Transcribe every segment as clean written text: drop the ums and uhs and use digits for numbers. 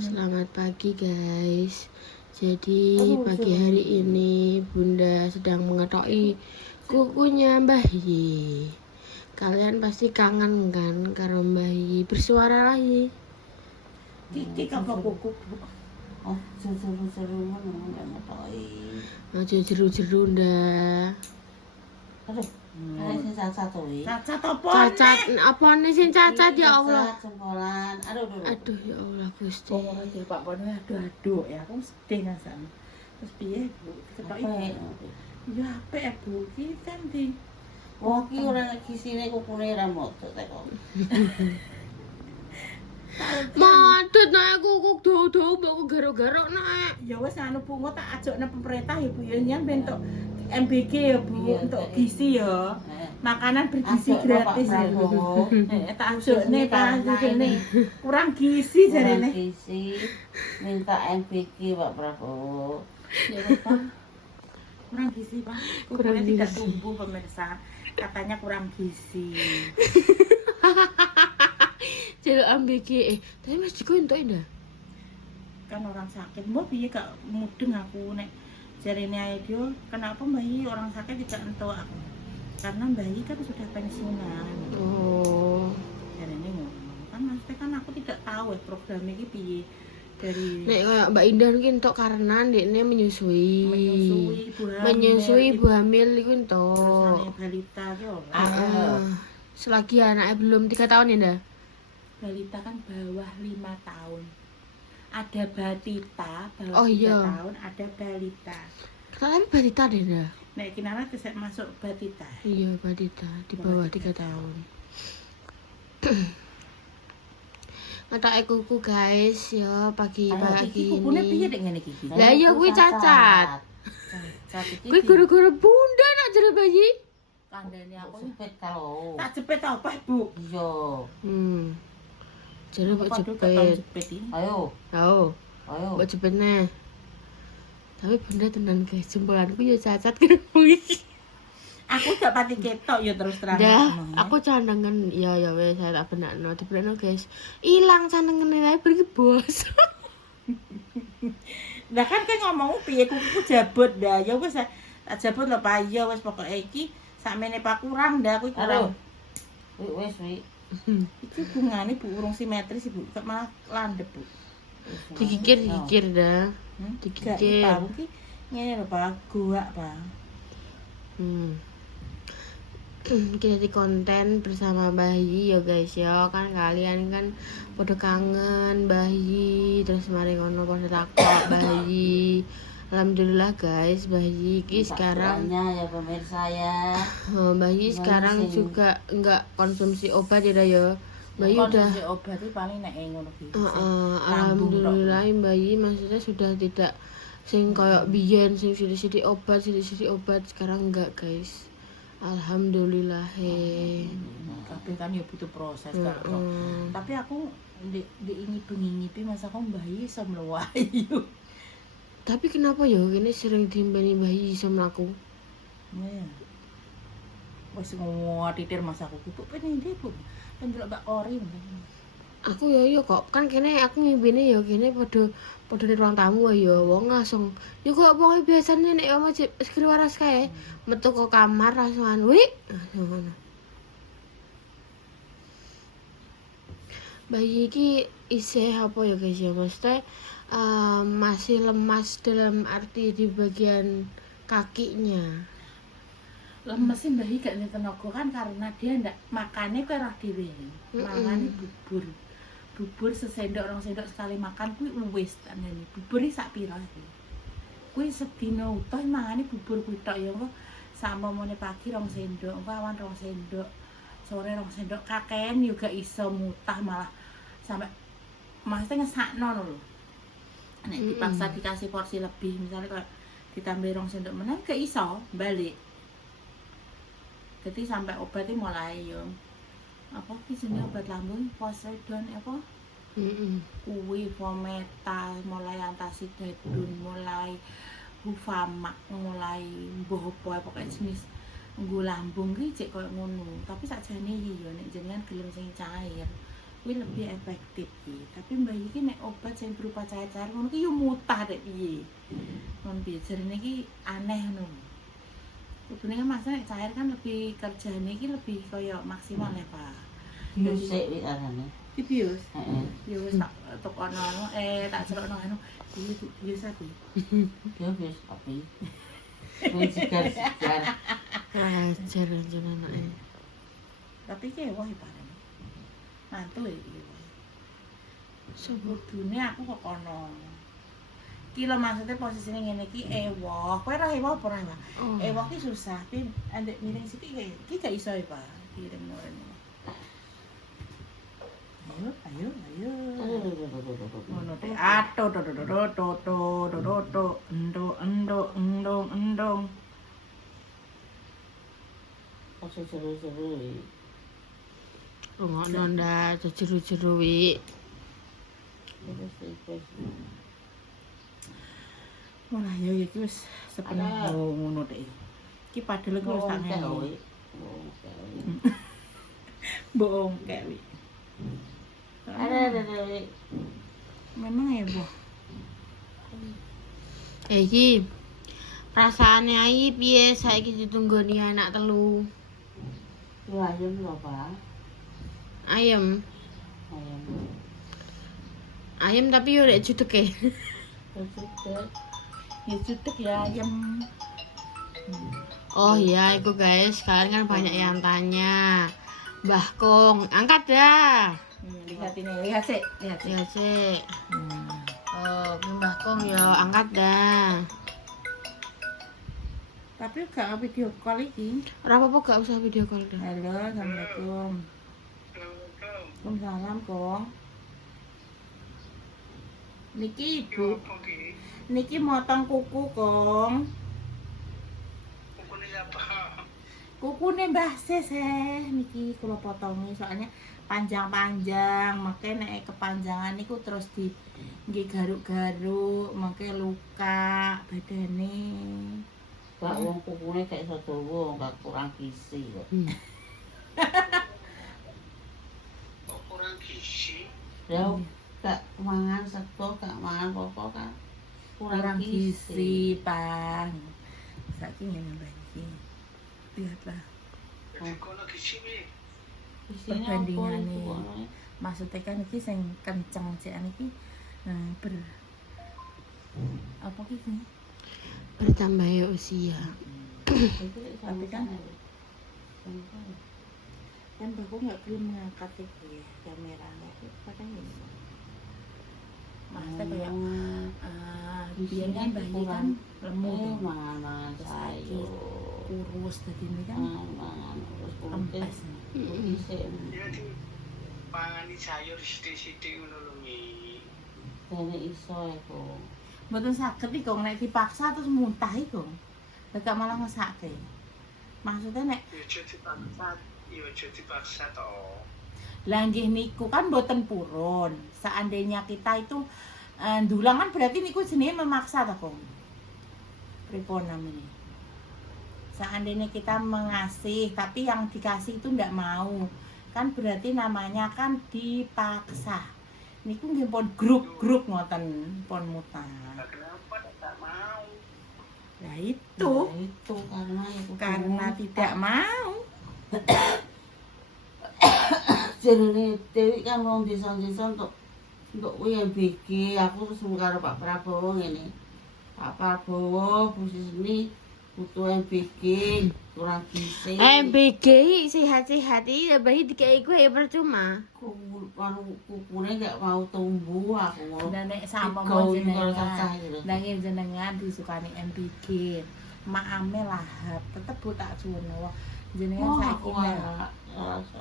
Selamat pagi guys. Jadi pagi hari ini Bunda sedang mengetoki kukunya Mbah Yi. Kalian pasti kangen kan karo Mbah Yi. Bersuara lagi. Titik apa kuku? Oh, seru-seru ngono ngetoki. Aja jeru-jeru ndak. Aduh, kayak sing cacat kuwi. Cacat apa? Cacat apane sing cacat ya Allah. Jempolan. Aduh ya Allah Gusti. Ora iki Pak Pono aduh ya aku sedih ngasane. Terus piye Bu? Ketoki. Ya apik ya Bu, iki kan di Oh, iki ora gisine kukune ra modot teko. Madut nek kukuk do-do mbok garo-garo nek. ya wis anu Bu, engko tak ajakne pemerintah ya Bu ya nyen bentuk MBG ya Bu untuk gizi ya. Makanan bergizi gratis ya. Tak ajakne Pak ini kurang gizi jarene. Gizi minta MBG Pak Prabowo. Ya Pak. Kurang gizi Pak. Kurang Kukunya tidak gizi. tumbuh pemirsa. Katanya kurang gizi. Jaluk ambeki tapi Mas Jiko entuk ndak? Kan orang sakit mau piye gak mudeng aku nek jarene ae dia kenapa bayi orang sakit tidak entuk aku karena bayi kan sudah pensiunan Oh. jarene ngono kan maksudnya kan aku tidak tahu ya program ini piye dari Nek kayak Mbak Indah mungkin entuk karena dekne menyusui. menyusui Ibu hamil iku entuk. rasane balita ki ora Selagi anaknya belum 3 tahun ya ndak? balita kan bawah 5 tahun ada batita Oh, bawah 3 iya. tahun ada balita Tapi balita deh ndak? nek kinara bisa masuk batita. Iya balita di bawah 3 tahun. Ngetake kuku guys ya pagi-pagi Kukune piye ini. dek ngene iki? Lah iya kuwi cacat. Cacat iki. Kuwi gara-gara Bunda nak jero bayi. Kandhane aku jepit kalau. Tak jepit apa, Bu? Iya. Jero mbok Waduh, jepit. ketong jepit iki. Ayo, Ayo, ayo. mbok jepit neh. Tapi Bunda tenan guys, jempolanku ya cacat karo iki. Aku gak pati ketok ya terus terang. Dah, aku candangan ya wes saya tak benakno, dibenakno guys. Ilang candangane wae pergi bos. Lah kan kowe ngomong piye kuku jabut dah. Ya wis tak jabut lho Pak. Ya wis pokoke iki sakmene Pak kurang dah kuwi kurang. Wis, wis. Iki bungane Bu urung simetris Bu, kok malah landhep Bu. Dikikir dah. Gak Dikikir. Pak iki ngene lho Pak, goak Pak. Kita di konten bersama bayi ya guys ya kan kalian kan pada kangen bayi terus mari ngono pada takut bayi. Alhamdulillah guys bayi iki sekarang ya pemirsa ya. bayi sekarang juga enggak konsumsi obat ya. Bayi udah konsumsi obat iki paling nek ngono iki. alhamdulillah bayi maksudnya sudah tidak sing koyo biyen sing sithik-sithik obat sekarang enggak guys. Alhamdulillah Kabeh kan ya butuh proses kan. Tapi aku diingi-ingipi masa aku bayi iso mlayu. Tapi kenapa ya ini sering timbani bayi iso mlaku? Ya. Wis ngomong titir masa aku kutuk pengen ndi Bu. Pendelok Mbak Kori. Aku ya kok kan kene aku ngimbine ya kene padha ning ruang tamu ya wong langsung ya kok wong biasane nek omah sekir waras kae metu ke kamar langsung anu ngono. Bayi iki isih apa ya guys ya maksudnya masih lemas dalam arti di bagian kakinya. Lemes sih bayi gak tenaga kan karena dia ndak makannya kok ora dhewe. Mangane bubur sesendok rong sendok sekali makan kuwi wis tandane. Bubur iki sak pira iki. Kuwi sedina utuh mangane bubur kuwi tok ya engko sampamane pagi rong sendok, engko awan rong sendok, sore rong sendok kakean juga iso mutah malah sampai maksudnya ngesakno lho. Nek dipaksa dikasih porsi lebih misalnya kayak ditambah rong sendok meneh gak iso balik. Jadi sampai obatnya mulai yo apa ki jenenge obat lambung Poseidon apa? Kuwi Fometa, mulai Antasidadun, mulai Hufama, mulai mbuh apa pokoke jenis nggo lambung ki cek koyo ngono. Tapi sakjane iki yo nek jenengan gelem sing cair. kuwi lebih efektif iki. Tapi mbah iki nek obat sing berupa cair-cair ngono ki yo mutah dek piye. Ngono piye jarine iki aneh ngono. Kudune kan masa nek cair kan lebih kerjane iki lebih kaya maksimal ya, Pak. Biusik wis arane. Iki bius. Heeh. Ya wis tak tokono tak celokno anu. Iki bius aku. Yo bius api. Wis sigar-sigar. Ajar anjen anake. Tapi ki wah Pak. Mantul iki. Sopo? Kudune aku kok kono. Ki lho maksudnya posisine ngene iki ewoh. Kowe ora ewoh apa ora? Oh. Ewoh ki susah, tapi andek miring sithik ki gak iso ya, Pak. Kirim ngono. Ayo. Ngono teh ato endong. Ojo seru-seru iki. Rungokno ndak jeru-jeru wi. Wis. Ora ya iki wis sepenuh ngono teh. Iki padahal ku wis tak ngene. Bohong kayak wi. Ada. Memang heboh. Iki perasaane ai piye saiki ditunggoni anak telu. Yo ayam lho, Pak. Ayem. Ayam. Ayem tapi yo nek judeke. Sudah. Ya jutek ya ayam. Oh iya, itu guys, kalian kan banyak yang tanya. Mbah Kong, angkat dah. Lihat ini, lihat sih. Ya sih. Oh, Mbah Kong yo, angkat dah. Tapi gak video call iki. Ora apa-apa gak usah video call dah. Halo, assalamualaikum. Waalaikumsalam, Kong. Niki ibu. Niki motong kuku, Kong. Kukune apa? Kukune Mbah Sis niki kula potongi soalnya panjang-panjang, makanya nek kepanjangan niku terus di nggih garuk-garuk, makanya luka badane. Pak wong kukune gak iso dawa, gak kurang gizi kok. Kok kurang gizi? Ya gak mangan sego, gak mangan apa kan. Kurang gizi, Pang. Saiki ngene Mbah iki. Lihatlah Jadi kono gizi wi. Isine perbandingane. apa iku? Maksudnya kan iki sing kenceng cek iki ber apa iki? Bertambahnya usia. Tapi kan Baku nggak belum mengangkat itu ya kameranya itu kadang bisa. Masa kayak biar kan bayi kan lemu mangan sayur. kurus tadi ini kan Mangan terus kempes. Ya di pangani sayur sithik-sithik ngono lho Mi. Dene iso iku. Mboten saged iki kok nek dipaksa terus muntah iku. Gak malah ngesake. Maksudnya nek Ya aja dipaksa toh. lah nggih niku kan mboten purun. Seandainya kita itu ndulang kan berarti niku jenenge memaksa ta, Kong. Pripun namanya? Seandainya kita mengasih tapi yang dikasih itu ndak mau, kan berarti namanya kan dipaksa. Niku nggih pun grup-grup ngoten pun mutah. Nah, kenapa tak mau? Nah itu karena tidak mau. Jenenge Dewi kan wong desa-desa untuk UMBG, aku terus karo Pak Prabowo ngene. Pak Prabowo Bu Sisni butuh MBG, kurang gizi. MBG sehat-sehat iki bayi dikai gue ya percuma. Kukune gak mau tumbuh aku. Dan nek sama Kau jenengan, nanging jenengan disukani MBG. Maame lahap, tetep bu tak suwono. Jenengan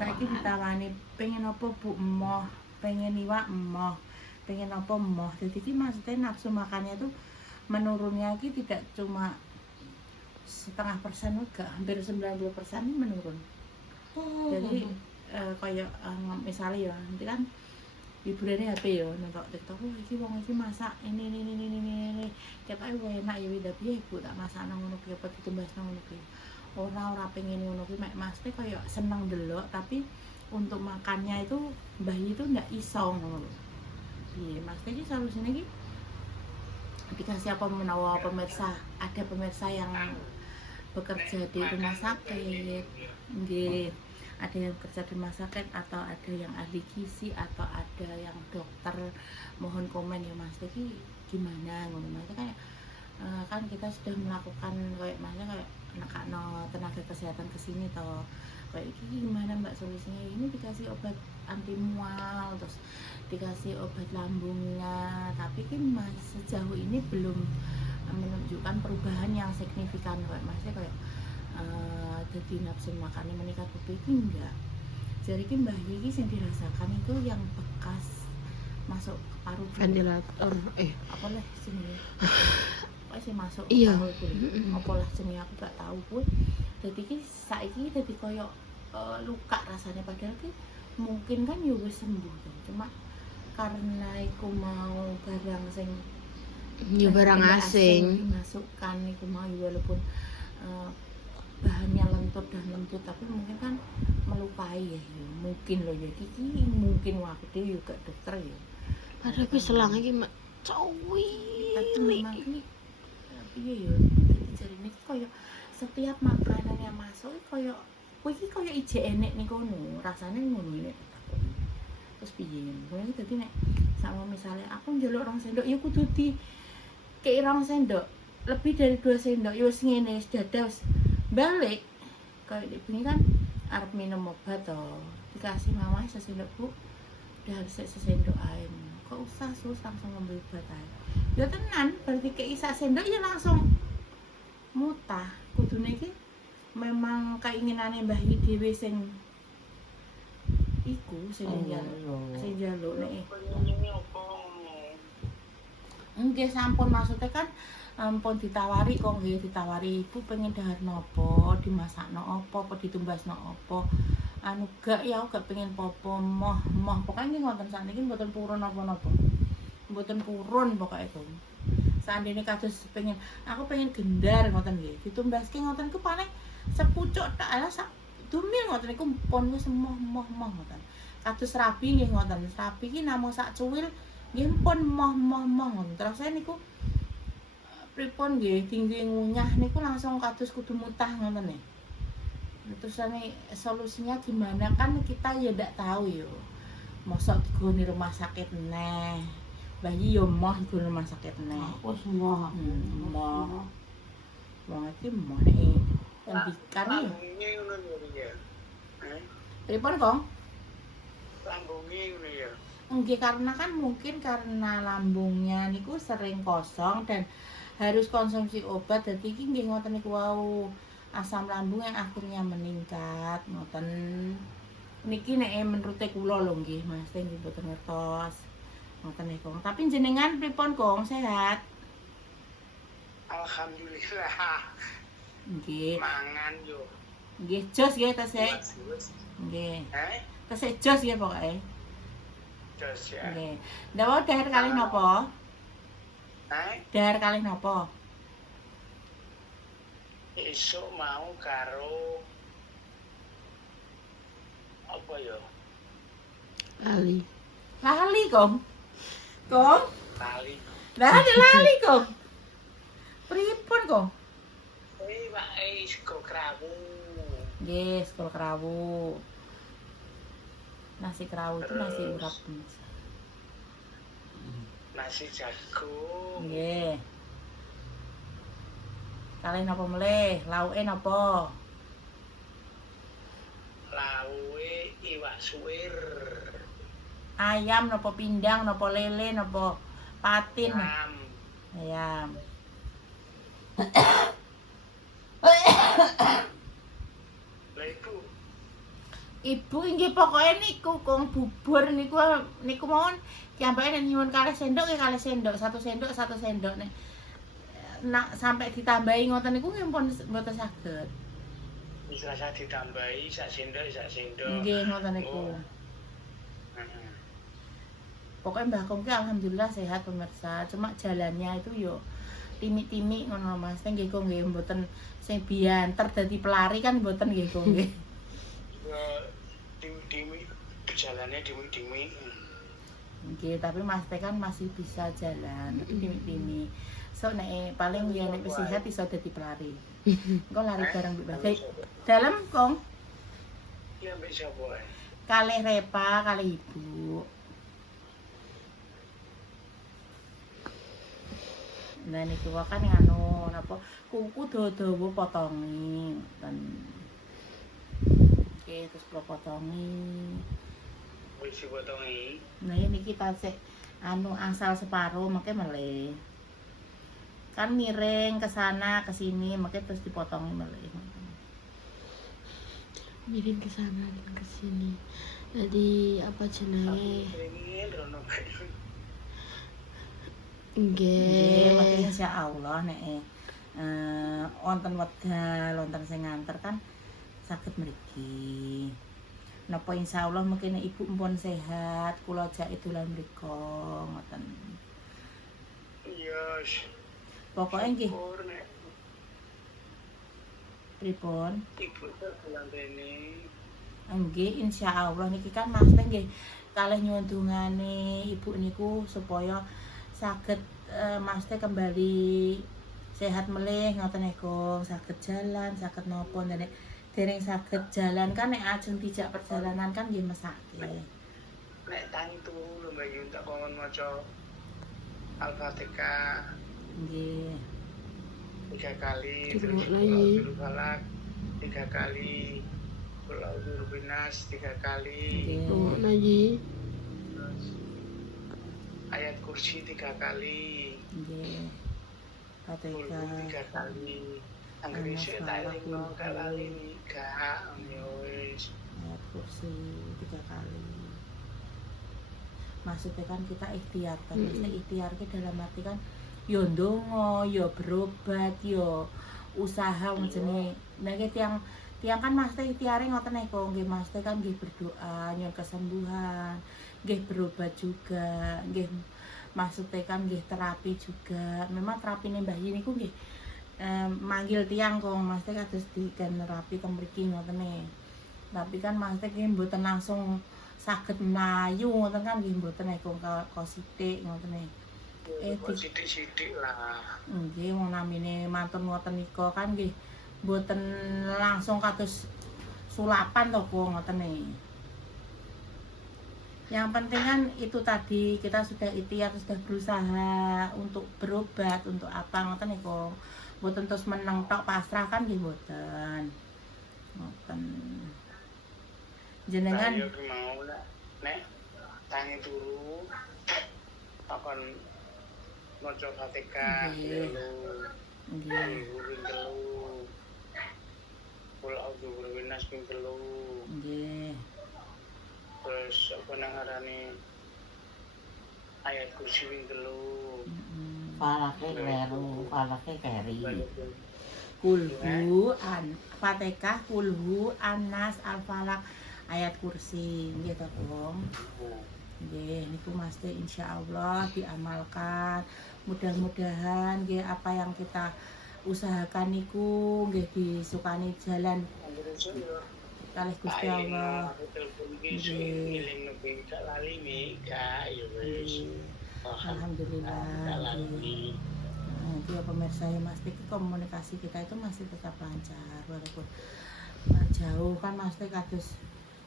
saiki ditawani pengen apa Bu emoh, pengen iwak emoh, pengen apa emoh. Jadi iki maksudnya nafsu makannya tuh menurunnya iki tidak cuma 0,5% enggak, hampir 90% menurun. Jadi kayak misalnya ya nanti kan hiburannya HP ya nonton TikTok, oh iki wong iki masak ini tiap hari enak ya tapi ya ibu tak masak nang ngono ki apa ditumbas nang ngono ki ora pengen ngono ki mek Mas teh kayak seneng delok tapi untuk makannya itu Mbah itu ndak iso ngono. Iya, maksudnya iki solusine iki dikasih apa menawa pemirsa, ada pemirsa yang bekerja di rumah sakit, nggih. Ada yang bekerja di rumah sakit atau ada yang ahli gizi atau ada yang dokter, mohon komen ya Mas, iki gimana ngono Mas, kayak kan kita sudah melakukan kayak maksudnya kayak nekakno tenaga kesehatan ke sini toh. Kayak iki gimana Mbak solusinya? Ini dikasih obat anti mual, terus dikasih obat lambungnya, tapi kan sejauh ini belum menunjukkan perubahan yang signifikan kayak maksudnya kayak jadi nafsu makannya meningkat itu enggak. Jadi ki Mbah iki sing dirasakan itu yang bekas masuk ke paru ventilator apa lah sini apa sih masuk Iya. paru itu apa lah sini aku gak tahu pun. Jadi ki saiki jadi koyo luka rasanya, padahal ki mungkin kan ya wis sembuh tuh. Cuma karena iku mau barang sing ya barang asing. dimasukkan iku mau walaupun bahannya lentur dan lembut, tapi mungkin kan melukai ya, mungkin loh ya iki mungkin waktu itu juga dokter ya. Padahal kuwi selang iki mak Tapi cowili. memang ini piye ya, jadi ini koyo setiap makanan yang masuk koyo kuwi iki koyo ije enek nih kono, rasanya ngono nek terus piye kowe dadi nek sama misalnya aku njaluk 2 sendok ya kudu di kei 2 sendok, lebih dari 2 sendok ya wis ngene wis dados balik kayak di sini kan arep minum obat toh dikasih mama sesendok bu udah harus sesendok air kok usah sus langsung ngambil obat air ya tenan berarti kayak isa sendok ya langsung mutah kudune iki memang keinginane Mbah iki dhewe sing iku sing njaluk nek nggih sampun maksudnya kan ampun ditawari kok nggih ditawari ibu pengen dahar nopo dimasakno apa ditumbasno apa anu gak ya aku gak pengen popo moh pokoknya ngoten sakniki mboten purun napa-napa mboten purun pokoknya itu seandainya kados pengen aku pengen gendar ngoten nggih ditumbaske ngoten ku paling sepucuk tak ala sak dumil ngoten niku pun wis moh ngoten kados rabi nggih ngoten rabi iki namung sak cuwil nggih pun moh ngoten terus saya niku pripun nggih tinggi ngunyah niku langsung kados kudu mutah ngoten nih. Terusane solusinya gimana kan kita ya ndak tahu yo. Mosok digone rumah sakit neh. Bayi yo moh digone rumah sakit neh. Aku semua. Moh. Wong iki moh nek ngendikan ya. Lambungnya ngono ya. Pripun, Kong? Lambungnya ngono ya. Nggih karena kan mungkin karena lambungnya niku sering kosong dan harus konsumsi obat, jadi iki nggih ngoten niku wau asam lambung yang akhirnya meningkat ngoten niki nek menurut kula lho nggih Mas nggih boten ngertos ngoten niku. Tapi jenengan pripun Kong sehat? Alhamdulillah. Nggih. Mangan yo. Nggih jos nggih tesih. Nggih. Tesih jos nggih pokoke. Jos ya. Nggih. Ndak dahar kalih napa? Dahar kalih napa? Esuk mau karo apa ya? Lali Kong. Kong? Tali. Lah ada lali Kong. Pripun Kong? Wae sego krawu. Nggih, sekol kerawu. Nasi kerawu itu nasi urap. Nasi jagung. Nggih. Kalih napa melih? Lauke napa? Lauwe iwak suwir. Ayam napa pindang napa lele napa patin? Ayam. Ayam. Lah ibu Ibu inggih pokoke niku Kong bubur niku mawon kiambake nyuwun kalih sendok nggih kalih sendok, 1 sendok 1 sendok nek nak sampai ditambahi ngoten niku nggih pun mboten saged. wis rasa ditambahi sak sendok sak sendok. Nggih ngoten niku. Heeh. Pokoknya Mbah Kong ki alhamdulillah sehat pemirsa. Cuma jalannya itu yo timik-timik ngono Mas. Nggih Kong nggih mboten sing bianter dadi pelari kan mboten nggih Kong nggih. Dimi jalannya dimi-dimi. Nggih, tapi Mas Teh kan masih bisa jalan, tapi dimi-dimi. So nek paling ya nek wis sehat iso dadi pelari. Engko lari bareng Mbak Badai. Dalam Kong, Iya mbak siapa? kalih Repa, kalih Ibu. Nah niku kan nganu napa kuku dawa-dawa potongi ten. Oke, terus kula potongi. Wis dipotongi. Nah ini kita sik anu asal separuh makanya meleh. Kan miring ke sana ke sini makanya terus dipotongi meleh. Miring ke sana dan ke sini. Tadi apa jenenge? Pengen rono. Nggih, Nggih. mesti insyaallah nek wonten wekdal, wonten sing nganter kan saged mriki. Napa insyaallah mungkin ibu mpun sehat, kula jake dolan mriko ngoten. Iya. Pokoke nggih Syukur nek pripun? ibu dolan rene. Nggih insyaallah niki kan Mas Teh nggih kalih nyuwun dungane ibu niku supaya saged Mas Teh kembali sehat melih ngoten niku, saged jalan, saged napa nek dereng saged jalan kan nek ajeng dijak perjalanan kan nggih mesake. Nek tangi turu lho Mbak Yun tak kongon maca Al-Fatihah Nggih. 3 kali, Terus terus lagi. Qul Falak 3 kali, Qul A'udzu Binas 3 kali, Nggih. Tunggu lagi. terus ayat kursi 3 kali, Nggih. Qul Fatihah. 3 kali. Anggere Anas sik tak Falak, eling Qul gak lali nih, gak ya wis. Ayat kursi 3 kali. Maksudnya kan kita ikhtiar kan, maksudnya ikhtiar ke dalam arti kan yo ndonga, yo berobat, yo usaha jenenge. Nah ki tiang kan Mas Teh ikhtiare ngoten niku, nggih Mas Teh kan nggih berdoa nyuwun kesembuhan, nggih berobat juga, nggih maksudnya kan nggih terapi juga. Memang terapine Mbah Yin niku nggih manggil tiang kok Mas Teh kados diken terapi teng mriki ngoten e. Tapi kan Mas Teh nggih mboten langsung saged mlayu ngoten kan nggih mboten niku kok sithik ngoten e. Kok sithik-sithik lah. Nggih wong namine mantun ngoten nika kan nggih mboten langsung kados sulapan to kok ngoten e. Yang penting kan itu tadi kita sudah ikhtiar, sudah berusaha untuk berobat, untuk apa ngoten niku. Mboten terus meneng tok pasrah kan nggih mboten. Ngoten. Jenengan Ayo ki mau nek tangi turu takon maca Fatihah Nggih. telu. nggih Ping telu. Qul A'udzu Binas ping telu. nggih Terus apa nang ngarani ayat kursi ping telu. Falake kleru, falake keri. Kulhu an Fatihah, kulhu Anas Al-Falak, ayat kursi nggih to, Bung. Nggih niku Mas Teh insyaallah diamalkan. Mudah-mudahan nggih apa yang kita usahakan niku nggih disukani jalan kalih Gusti Allah. Ngiling nebi gak lali mi gak ya wis. Alhamdulillah. Gak lali. Nah, pemirsa ya Mas Teh, komunikasi kita itu masih tetap lancar walaupun jauh kan Mas Teh kados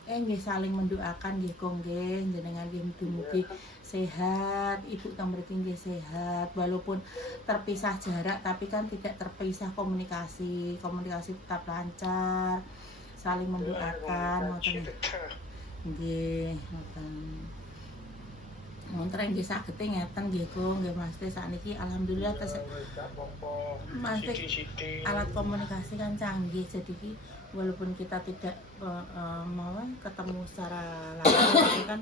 nggih saling mendoakan nggih kok nggih jenengan nggih mugi-mugi sehat, ibu teng mriki nggih sehat walaupun terpisah jarak tapi kan tidak terpisah komunikasi tetap lancar, saling mendoakan ngoten nggih ngoten. Montreng nggih saged ngeten nggih kok nggih Mas Teh sakniki alhamdulillah Mas Teh alat komunikasi kan canggih jadi ki walaupun kita tidak mau ketemu secara langsung tapi kan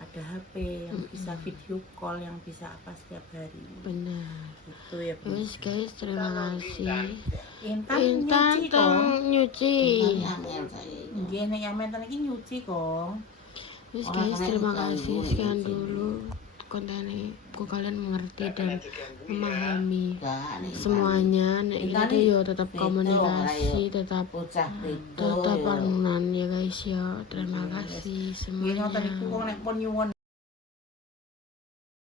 ada HP yang bisa video call yang bisa apa setiap hari Benar. gitu ya Bu. Terus guys, terima kasih. Intan Intan nyuci kok tong nyuci. Angel saya. nggih nek Yamen iki nyuci kok. Terus Orang guys, kalian terima diganggu, kasih ya, sekian sini. dulu kontennya. Kok kalian mengerti dan memahami Gak nih. semuanya. Nek Intan kita nih, yo tetap itu, komunikasi, tetap Bocah itu. tetap anunan ya guys. guys ya. Terima kasih Nggih ngoten niku semuanya. wong nek pun nyuwun